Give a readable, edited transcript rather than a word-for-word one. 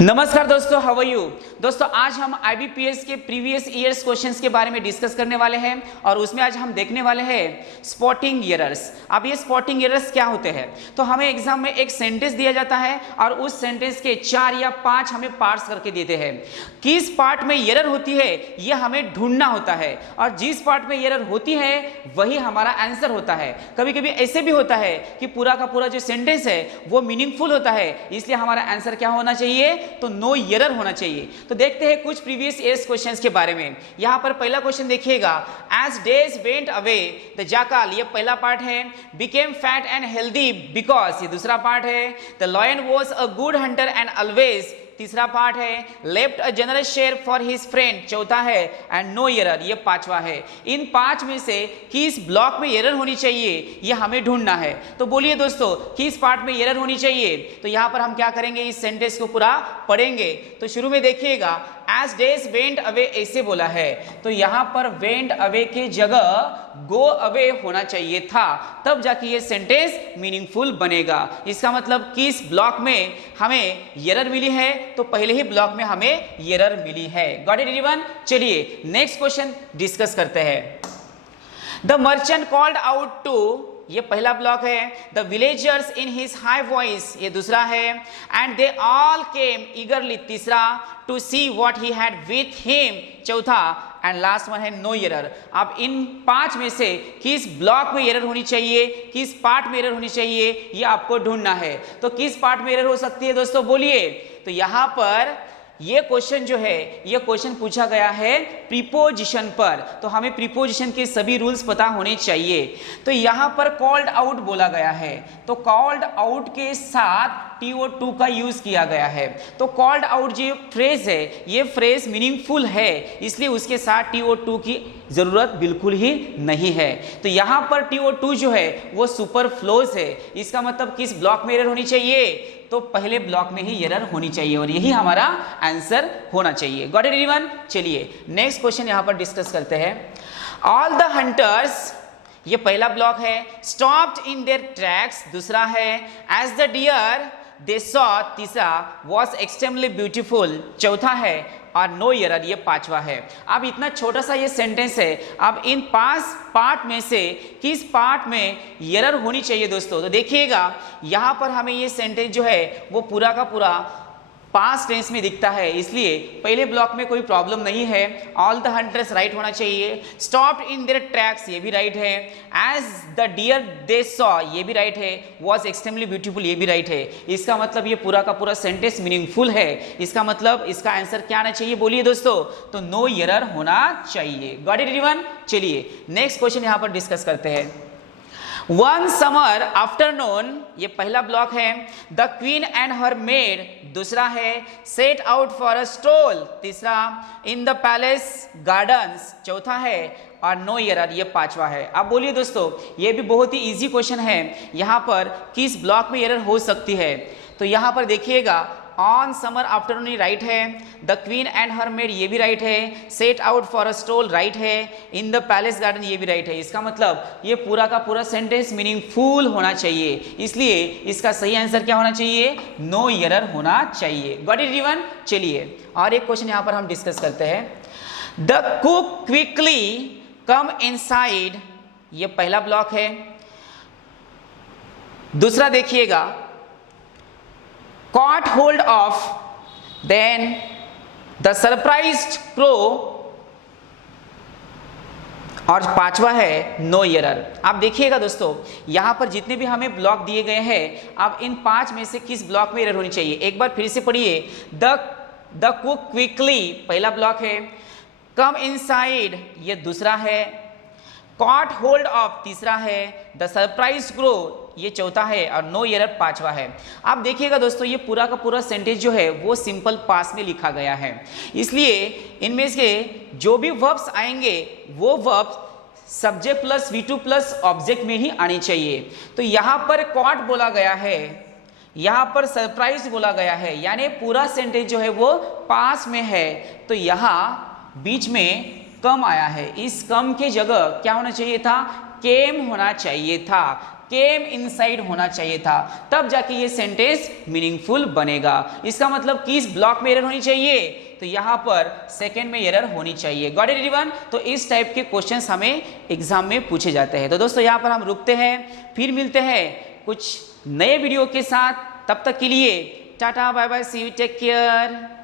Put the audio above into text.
नमस्कार दोस्तों, how are you. दोस्तों आज हम IBPS के प्रीवियस ईयर्स क्वेश्चंस के बारे में डिस्कस करने वाले हैं और उसमें आज हम देखने वाले हैं स्पॉटिंग एरर्स। अब ये स्पॉटिंग एरर्स क्या होते हैं, तो हमें एग्जाम में एक सेंटेंस दिया जाता है और उस सेंटेंस के 4 या 5 हमें पार्ट्स करके देते हैं। किस पार्ट में एरर होती है ये हमें ढूंढना होता है और जिस पार्ट में एरर होती है वही हमारा आंसर होता है। कभी कभी ऐसे भी होता है कि पूरा का पूरा जो सेंटेंस है वो मीनिंगफुल होता है, इसलिए हमारा आंसर क्या होना चाहिए, तो नो एरर होना चाहिए। तो देखते हैं कुछ प्रीवियस ईयर्स क्वेश्चंस के बारे में। यहां पर पहला क्वेश्चन देखिएगा, as days went away the jackal, ये पहला पार्ट है। Became fat and healthy because, ये दूसरा पार्ट है। The lion was a good hunter and always, तीसरा पार्ट है। Left a generous share for his friend, चौथा है। एंड नो एरर, ये पांचवा है। इन 5 में से किस ब्लॉक में एरर होनी चाहिए ये हमें ढूंढना है। तो बोलिए दोस्तों किस पार्ट में एरर होनी चाहिए। तो यहां पर हम क्या करेंगे, इस सेंटेंस को पूरा पढ़ेंगे। तो शुरू में देखिएगा, एज डेज वेंट अवे ऐसे बोला है, तो यहां पर वेंट अवे के जगह गो अवे होना चाहिए था, तब जाके ये सेंटेंस मीनिंगफुल बनेगा। इसका मतलब किस ब्लॉक में हमें एरर मिली है, तो पहले ही ब्लॉक में हमें एरर मिली है। Got it everyone. चलिए नेक्स्ट क्वेश्चन डिस्कस करते हैं। The merchant called out to, ये पहला ब्लॉक है। The villagers in his high voice, ये दूसरा है। And they all came eagerly, तीसरा। To see what he had with him, चौथा। एंड लास्ट वन है नो एरर। अब इन 5 में से किस ब्लॉक में एरर होनी चाहिए, किस पार्ट में एरर होनी चाहिए, ये आपको ढूंढना है। तो किस पार्ट में एरर हो सकती है दोस्तों, बोलिए। तो यहां पर ये क्वेश्चन जो है, ये क्वेश्चन पूछा गया है प्रीपोजिशन पर, तो हमें प्रीपोजिशन के सभी रूल्स पता होने चाहिए। तो यहां पर कॉल्ड आउट बोला गया है, तो कॉल्ड आउट के साथ TO2 का यूज किया गया है। तो कॉल्ड आउट जो फ्रेज है, ये फ्रेज मीनिंगफुल है, इसलिए उसके साथ TO2 की जरूरत बिल्कुल ही नहीं है। तो यहां पर TO2 जो है वो सुपरफ्लोज है। इसका मतलब किस ब्लॉक में एरर होनी चाहिए, तो पहले ब्लॉक में ही एरर होनी चाहिए और यही हमारा आंसर होना चाहिए। Got it everyone. चलिए नेक्स्ट क्वेश्चन यहां पर डिस्कस करते हैं। ऑल द हंटर्स, ये पहला ब्लॉक है। स्टॉप्ड इन देयर ट्रैक्स, दूसरा है। As the deer they saw, तीसरा। वॉज एक्सट्रीमली ब्यूटीफुल, चौथा है। और नो एरर, ये पांचवा है। अब इतना छोटा सा ये सेंटेंस है, अब इन 5 पार्ट में से किस पार्ट में एरर होनी चाहिए दोस्तों। तो देखिएगा यहां पर हमें ये सेंटेंस जो है वो पूरा का पूरा पास्ट टेंस में दिखता है, इसलिए पहले ब्लॉक में कोई प्रॉब्लम नहीं है। ऑल द हंटर्स राइट होना चाहिए। स्टॉप्ड इन देयर ट्रैक्स, ये भी राइट है। As the deer they saw, ये भी राइट है। वॉज एक्सट्रीमली ब्यूटीफुल, ये भी राइट है। इसका मतलब ये पूरा का पूरा सेंटेंस मीनिंगफुल है। इसका मतलब इसका आंसर क्या आना चाहिए, बोलिए दोस्तों, तो नो एरर होना चाहिए। Got it everyone. चलिए नेक्स्ट क्वेश्चन यहां पर डिस्कस करते हैं। वन समर आफ्टरनून, ये पहला ब्लॉक है। The queen and her maid, दूसरा है। Set out for a stroll, तीसरा। इन द पैलेस गार्डन्स, चौथा है। और नो एरर, ये पांचवा है। अब बोलिए दोस्तों, ये भी बहुत ही इजी क्वेश्चन है, यहां पर किस ब्लॉक में एरर हो सकती है। तो यहां पर देखिएगा, ऑन समर आफ्टरनून ये राइट है। The queen and her maid, ये भी राइट है। Set out for a stroll right है। इन द पैलेस गार्डन, ये भी राइट है। इसका मतलब ये पूरा का पूरा सेंटेंस मीनिंगफुल होना चाहिए, इसलिए इसका सही आंसर क्या होना चाहिए, नो एरर होना चाहिए। Got it everyone. चलिए और एक क्वेश्चन यहां पर हम डिस्कस करते हैं। The cook quickly come inside, ये पहला ब्लॉक है। दूसरा देखिएगा, caught hold of, then the surprised crow, और पांचवा है नो एरर। आप देखिएगा दोस्तों, यहां पर जितने भी हमें ब्लॉक दिए गए हैं, अब इन 5 में से किस ब्लॉक में एरर होनी चाहिए, एक बार फिर से पढ़िए। द कुक क्विकली पहला ब्लॉक है। कम इनसाइड, ये दूसरा है। कॉट होल्ड ऑफ, तीसरा है। द सरप्राइज ग्रो, ये चौथा है। और नो एरर पांचवा है। आप देखिएगा दोस्तों, ये पूरा का पूरा सेंटेंस जो है वो सिंपल पास्ट में लिखा गया है, इसलिए इनमें से जो भी वर्ब्स आएंगे वो verbs subject plus V2 plus object में ही आनी चाहिए। तो यहां पर कॉट बोला गया है, यहां पर सरप्राइज बोला गया है, यानी पूरा सेंटेंस जो है वो पास में है। तो यहां बीच में कम आया है, इस कम के जगह क्या होना चाहिए था, केम होना चाहिए था। केम इनसाइड होना चाहिए था, तब जाके ये सेंटेंस मीनिंगफुल बनेगा। इसका मतलब किस ब्लॉक में एरर होनी चाहिए, तो यहां पर सेकंड में एरर होनी चाहिए। Got it everyone? तो इस टाइप के क्वेश्चंस हमें एग्जाम में पूछे जाते हैं। तो दोस्तों यहां पर हम रुकते हैं, फिर मिलते हैं कुछ नए वीडियो के साथ। तब तक के लिए tata bye bye, see you, take care.